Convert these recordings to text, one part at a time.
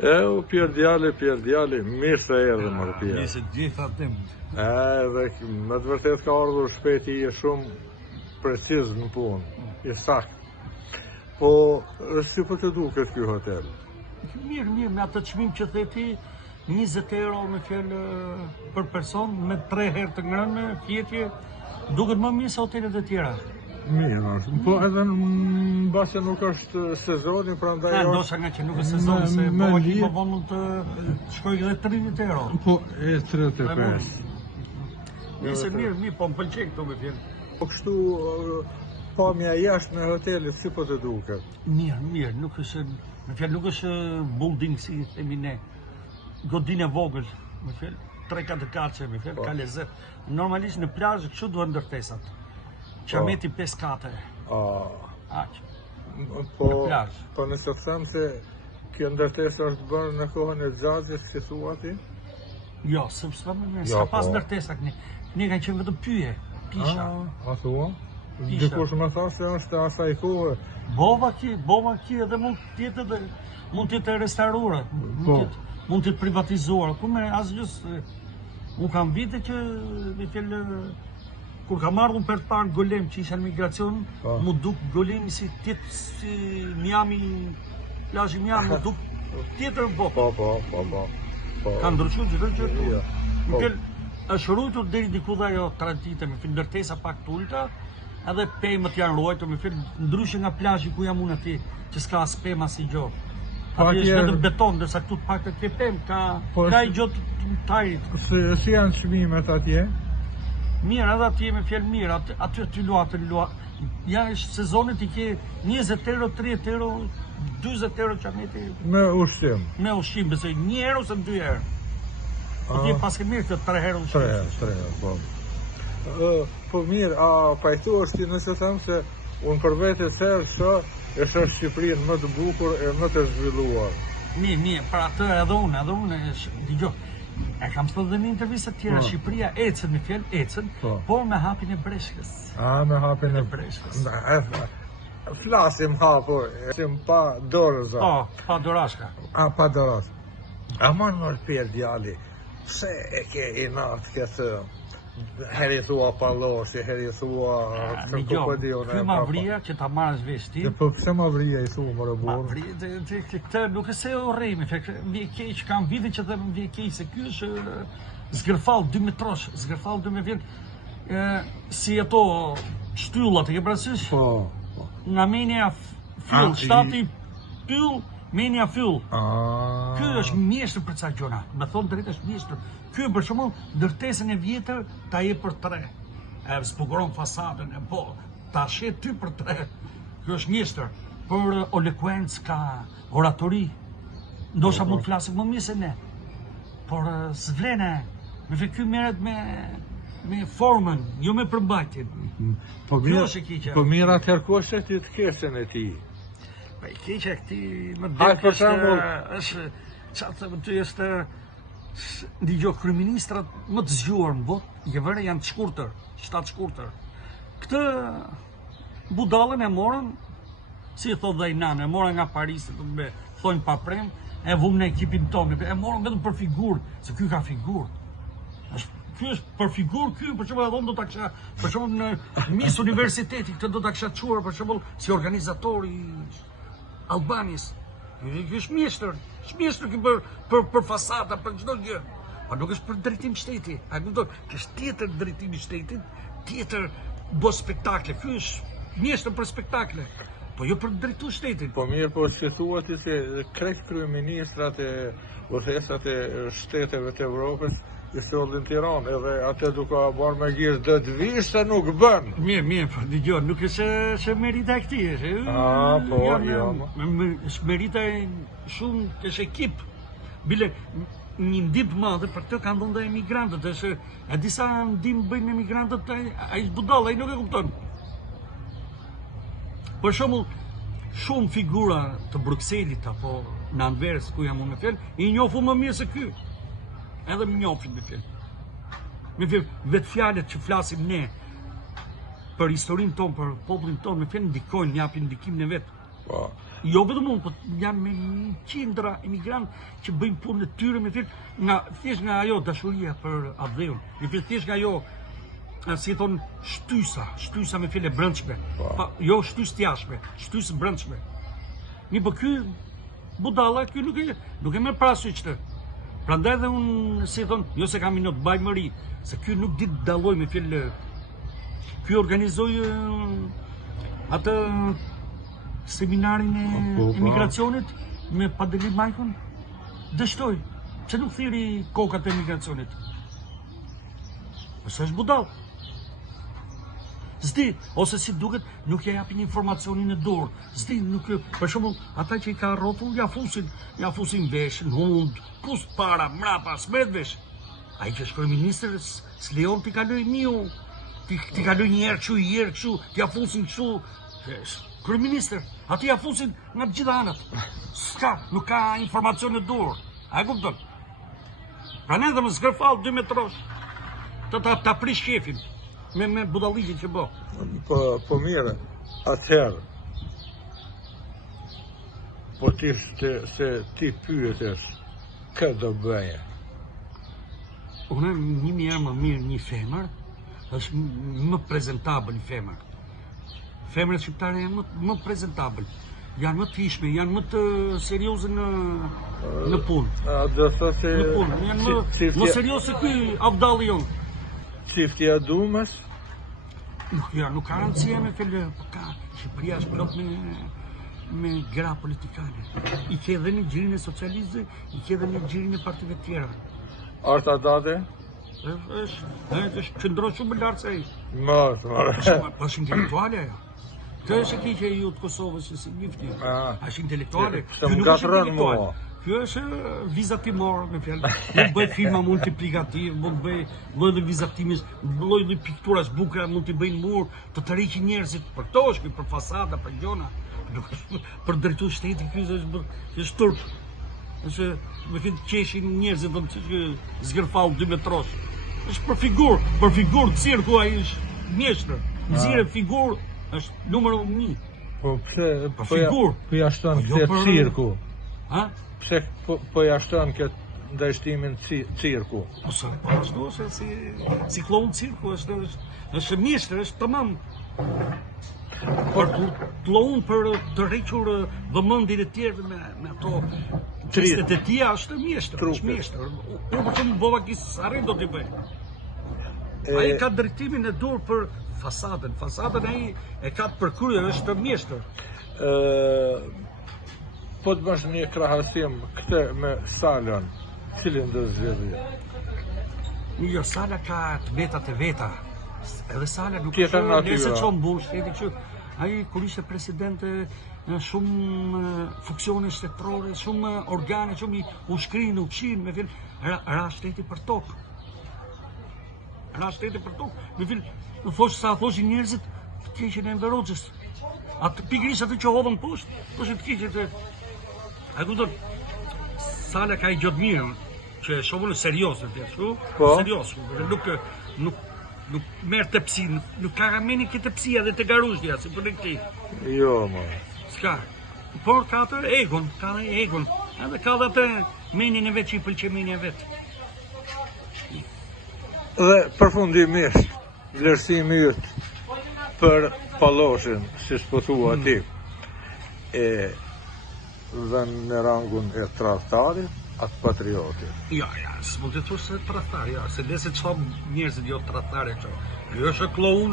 U Pierre Djali, mirë se erdhe më Pierre. Nisë gjitha tim. Dhe me të vërtet ka ardhur shpejt, i e shumë preciz në punë, i sakt. Po, si po të duket ky hotel? Mirë, me atë çmim që the ti, 20 euro me fjallë për person, me 3 herë të ngrënë, fjetje, duket më mirë se hotelet e tjera. Mirë është, po edhe në base nuk është sezoni, prandaj është... Ndoshta nga që nuk është sezoni, se po aki më vonë mund të shkoj edhe 30 euro. Po, e 35. Nëse mirë, po më pëlqej këtu me fjallë. Po kështu, pamja jashtë në hotelit, si po të duket? Mirë, nuk është, me fjallë nuk është building si themi ne. Godinë e vogël, me fjallë, 3-4 kace, me fjallë, ka lezet. Normalisht në plazh kështu duhet ndërtesat. Qameti 5 kate. Aq. Po nëse të them se kjo ndërtesë është bërë në kohën e xhaxhit, si thua ti? Jo, s'ka pas ndërtesa këni. Ne kanë qenë vetëm pyje, pisha. A thua? Dikush më tha se është asaj kohe. Bova ki edhe mund t'jetë restauruar, mund t'jetë privatizuar. Ku me asgjës, unë kam vite që me fjellë, kur kam ardhur për të parë Golem që isha në migracion, mu duk Golemi si tjetë si Miami, plazhi Miami, mu duk tjetër në botë. Po. Ka ndryshuar çdo gjë këtu. Më fjell, është rujtur deri diku dhe ajo tradita, me fjell ndërtesa pak të ulta, edhe pemët janë ruajtur, me fjell ndryshe nga plazhi ku jam unë atje, që s'ka as pemë as i gjë. Atje është vetëm beton, ndërsa këtu pak të ke pemë, ka i gjë të tajrit. Si janë çmimet atje? Mirë, edhe atje me fjellë mirë, aty ty luat. Ja, është sezonit i ke 20 euro, 30 euro, 20 euro qameti. Me ushqim? Me ushqim, besoj 1 euro ose 2 euro. Atje pas ke mirë këtë 3 euro ushqim. 3 euro, po. Po mirë, a pajtu është ti nëse them se unë për vete serë shë, e shë Shqipërinë më të bukur e më të zhvilluar. Mirë, pra atë edhe unë, digjo. E kam thënë dhe në intervistat tjera, Shqipëria ecën, me fjallë ecën, por me hapin e breshkës. Me hapin e breshkës. Flasim hapur, esim pa dorëza. Pa dorashka. Pa dorashka. A më Pierre Djali, pse e ke i natë këtë, heri thua Palloshi, heri thua Krokodilën. Ky ma vrija që ta marrësh vesh ti. Po pse ma vrija i thua më rëborë? Ma vrija, këtë nuk e se o rejme, mbi e keq, kam vide që dhe mbi e keq, se ky është zgërfall 2 metrosh, zgërfall 2 me vjetë, si ato shtyllat, e ke parasysh? Po. Nga menja fyll, shtati pyll, menja fyll. Ky është mjeshtër për ca gjona, me thonë drejt është mjeshtër. Ky për shembull ndërtesën e vjetër ta jep për 3. E zbukuron fasadën, po ta shet ty për 3. Ky është mjeshtër. Për elokuencë ka oratori. Ndoshta mund të flasim më mirë se ne. Por s'vlene. Me ky merret me formën, jo me përmbajtjen. Po mirë atëherë kushte ti të keqen e ti. Po i keq e këti më del është çfarë ty është digjo kryeministrat më të zgjuar në botë, vëre janë të shkurtër, 7 shkurtër. Këtë budallën e morën, si thot dhe i nanë, e morën nga Parisi, me thonë pa prem, e vum në ekipin tonë, e morën vetëm për figurë, se ky ka figurë. Ky është për figurë, ky për shembull edhe do ta kisha, për shembull në Miss Universiteti, këtë do ta kisha çuar për shembull si organizator i Albanisë. Ky është mjeshtër për fasada, për çdo gjë. Po nuk është për drejtim shteti. A kupton? Ky është tjetër drejtimi i shtetit, tjetër bo spektakle. Ky është mjeshtër për spektakle. Po jo për drejtu shtetin. Po mirë, po që thua ti se krejt kryeministrat e udhëheqësat e shteteve të Evropës i sollin Tiranë, edhe atë duke bërë me gjirë do të vishte nuk bën. Mirë, po dëgjoj, nuk është se merita e këtij, është. Po, jo. Është merita shumë të ekip. Bile një ndihmë të madhe për këtë kanë dhënë emigrantët, është e disa ndihmë bëjnë emigrantët, ai budall, ai nuk e kupton. Për shembull, shumë figura të Brukselit apo në Anvers ku jam unë me fjalë, i njohun më mirë se ky. Edhe më njohin me fjalë. Me vetë fjalët që flasim ne për historinë tonë, për popullin tonë, me fjalë ndikojnë, japin ndikimin e vet. Po. Jo vetëm unë, po janë me qindra emigrantë që bëjnë punë në tyre me thjesht nga ajo dashuria për Adheun. Me thjesht nga ajo, si thonë, shtysa me fjalë brendshme. Jo shtysë të jashtme, shtysë brendshme. Po ky budalla, ky nuk e merr parasysh këtë. Prandaj dhe unë, si thonë, jo se kam minut bajmëri, se ky nuk di të dalloj me fjalë. Ky organizoi atë seminarin e emigracionit me Padeli Majkun, dështoj, që nuk thiri kokat e emigracionit. Ose është budal. Zdi, ose si duket, nuk ja japin informacionin në dorë. Zdi, nuk, për shembull, ata që i ka rrotull, ja fusin vesh, në hund, pust para, mrapa, s'merret vesh. Ai që është kryeministër, s'lejon t'i kaloj miu, t'i kaloj një herë kështu, t'ja fusin kështu. Kryeministër, aty ja fusin nga të gjitha anët. S'ka, nuk ka informacion në dorë. A e kupton? Pra ne dhe më zgërfal 2 metrosh, ta prish shefin, me budalliqin që bo. Po mire, atëherë, po se ti pyetesh, këtë do bëje? Unë një herë më mirë një femër, është më prezentabël një femër. Femrat shqiptare janë më prezentabël, janë më të hishme, janë më të serioze në punë. Në punë, janë më serioze ky Avdalli jonë. Çiftja Dumës? Nuk ka rëndësia me fjalë, ka Shqipëria është plot me gra politikane. I ke edhe në gjirin e socialistëve, i ke edhe në gjirin e partive tjera. Arta Dade? është qëndron shumë më lartë se ai. Po është intelektuale ajo. Kjo është e keqja e ju të Kosovës, si njifti. Është intelektuale. Se më gatron mua. Kjo është vizatimor, me fjalë. Mund bëj filma multiplikativ, mund bëj lloj vizatimis, lloj pikturash bukura mund t'i bëjnë mur, të tërheqin njerëzit për to, për fasada, për gjona. Për drejtues shteti ky është turp. Është me fjalë qeshin njerëzit do të zgërfall 2 metrosh. Është për figurë cirku ai është mjeshtër. Nxirë figurë është numër 1. Po pse po ja shton këtë cirku? Ha? Pse po ja shton këtë ndajshtimin cirku? Po sa ashtu është si kloun cirku, është mjeshtër, është tamam. Por kloun për të rriqur vëmendjen e tjerë me ato tristet e tia është mjeshtër, është mjeshtër. Unë po them Bovakis arrin do t'i bëj. Ai ka drejtimin e dur për fasadën. Fasadën ai e ka të përkryer, është mjeshtër. Po të bësh një krahasim këtë me Salën, cilin do zgjedhje? Jo, Sala ka të vetat e veta. Edhe Sala nuk është nëse çon bush, edhe që ai kur ishte president shumë funksione shtetërore, shumë organe, shumë ushkrin, ushqin, me fjalë ra shteti për tokë. Ra shteti për tokë. Me fjalë, në thoshin njerëzit të keqen e Enver Hoxhës. Atë pikërisht atë që hodhën poshtë të keqet. A kupton? Sala ka i gjotë mirë, që e shohën serioz në tjetër, serioz, nuk merr tepsi, nuk ka rameni këtë tepsia dhe të garuzhja, si për në këti. Jo, mo. S'ka. Por ka atë egon, edhe ka dhe atë menin e vetë që i pëlqe menin e vetë. Dhe përfundimisht, vlerësimi yt për Palloshin, si s'po thua ti, dhe në rangun e tradhtarit, atë patriotit. Ja, s'mund të thush se tradhtar, se lese çfarë njerëzit jo tradhtare këto. Ky është kloun.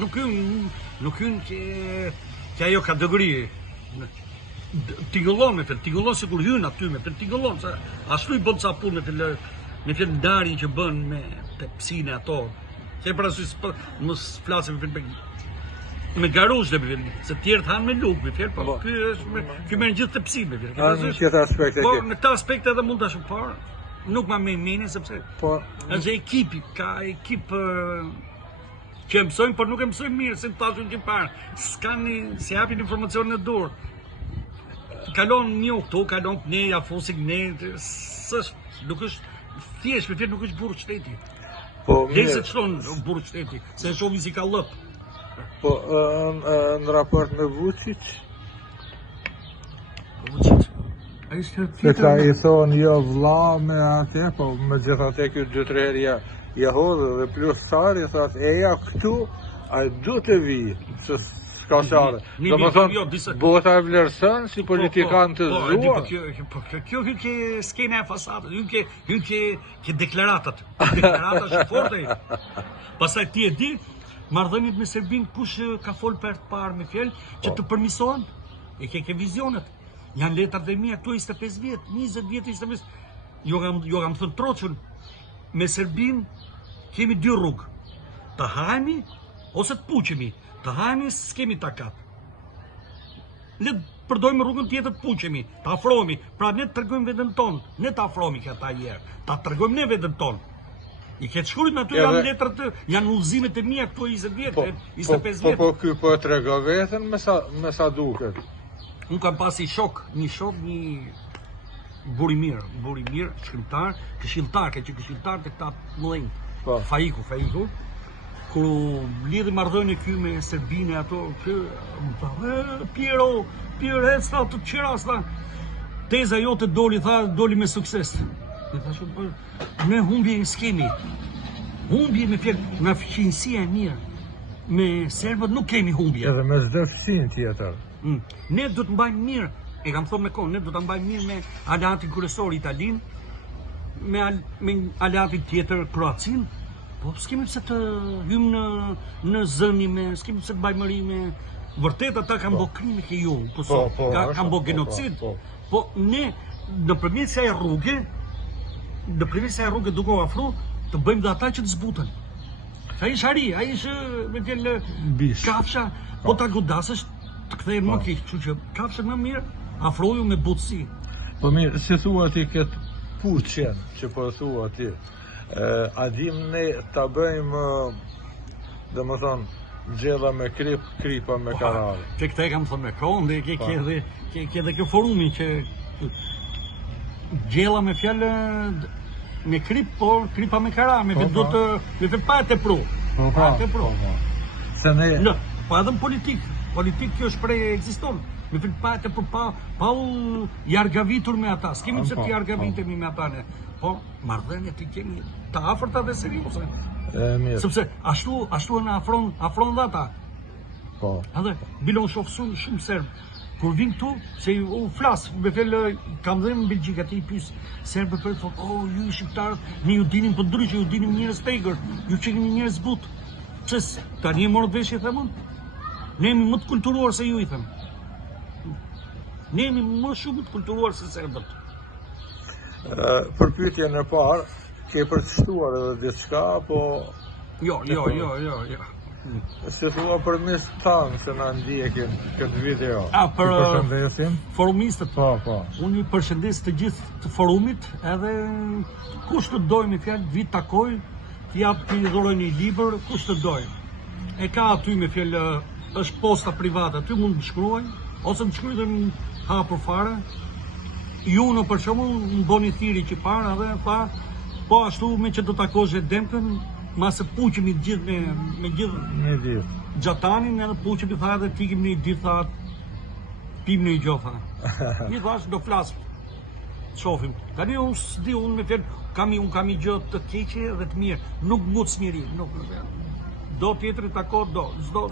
Nuk hyn që ajo kategori. Tingëllon sikur hyn aty me tingëllon, se ashtu i bën ca punë me të ndarjen që bën me tepsinë ato. Ke parasysh mos flasim me garuzh dhe se tjerët hanë me luk, po ky merr gjithë tepsinë. Në këtë aspekt po në këtë aspekt edhe mund ta shoh parë. Nuk ma meni sepse është ekipi, ka ekip që e mësojnë, por nuk e mësojnë mirë, se në tashun që parë, si hapin informacion në dorë. Kalon një këtu, kalon ne, ja fosin ne, nuk është thjesht, nuk është burrë qteti. Dhe se qëton burrë qteti, se shohin si ka lëp. Po, në raport me Vučić, Ai ishte Se ka i tjetër. thonë jo vlla me atë, po me gjithate kjo 2-3 herë ja hodhë dhe plus sari, thot, eja këtu, a du të vi, se s'ka qare. Do më thonë, bota e vlerësën si politikan të zuar. Kjo hyn ke skena e fasadës, hyn ke deklaratat. Deklaratat është forte. Pastaj ti e di, marrëdhëniet me Serbin kush ka fol për të parë me fjalë që të përmisohen. E ke vizionet. Janë letrat dhe mia këtu 25 vjet, 20 vjet, 25. Jo kam thënë troçun. Me Serbin kemi 2 rrugë. Të hajmi ose të puqemi. Të hajmi s'kemi takat. Le të përdojmë rrugën tjetër të puqemi, të afrohemi. Pra ne të tregojmë veten tonë, ne të afrohemi këta herë. Ta tregojmë ne veten tonë. I ke shkruajtur me aty janë letrat, janë udhëzimet e mia këtu 20 vjet, 25 vjet. Po ky po e tregon veten me sa duket. Unë kam pasi një Burimir, shkrimtar, këshilltar të këta mëdhenj. Faiku. Kur lidhi marrëdhënie ky me Serbinë ato, Piero sta të qerasta. Teza jote doli me sukses. Ne thashë ne humbi skemi. Humbi me fjalë, nga fqinësia e mirë. Me serbët nuk kemi humbje. Edhe me çdo fqin tjetër. Ne do të mbajmë mirë, e kam thonë me kohë, ne do të mbajmë mirë me aleatin kryesor Italin, me aleatin tjetër Kroacin, po s'kemi pse të hymë në zënime, s'kemi pse të mbajmë me vërtet ata kanë bërë krime ke ju, kanë bërë genocid. Po ne nëpërmjet kësaj rruge duke u afruar të bëjmë dhe ata që të zbuten. Ai është ari, ai është me fjalë kafsha, po ta godasësh të kthehen më keq, kështu që kafshë më mirë afroju me butësi. Po mirë, si thua ti këtë puçjen që po thua ti, a dim ne ta bëjmë, domethënë, gjella me kripa me karare. Që këta e kam thënë me kohën dhe ke edhe kjo forumi që gjella me fjalë me krip, por kripa me karare, me vetë pa të pru. Se ne... Po edhe në politikë kjo shprehje ekziston. Me fjalë pa të pa u jargavitur me ata. S'kemi pse të jargavitemi me ata ne. Po marrëdhëniet i kemi të afërta dhe serioze. Sepse ashtu na afron dhe ata. Po. Edhe bilon shoh shumë serb. Kur vin këtu, se u flas, me fjalë kam dhënë në Belgjik aty i pyes serbët për thotë, ju shqiptarët, ne ju dinim po ndryshe, ju dinim njerëz tegër, ju çikni njerëz but. Pse tani e morët vesh i themun? Ne jemi më të kulturuar se ju i them. Ne jemi më shumë të kulturuar se serbët. Për pyetjen e parë, ke përcaktuar edhe diçka, po... Jo. Se thua për mes tanë se na ndjekin këtë video. Për përshëndesim? Forumistët. Po. Unë i përshëndes të gjithë të forumit, edhe kush të dojë me fjalë, vi takoj, t'i dhuroj një libër, kush të dojë. E ka aty me fjalë, është posta private, aty mund të shkruaj, ose të shkruaj dhe në hapur fare. Ju në për shembull më bëni thiri që para dhe tha, po ashtu me që do takosh e Demkën, masë puqemi gjithë me gjithë gjatanin, edhe puqemi tha edhe tikim një ditë, tha, pim një gjo, tha. Një thash, do flasë, qofim. Tani unë s'di, unë me fjalë, unë kam i gjë të keqe dhe të mirë, nuk mut s'miri, do tjetëri tako, s'do.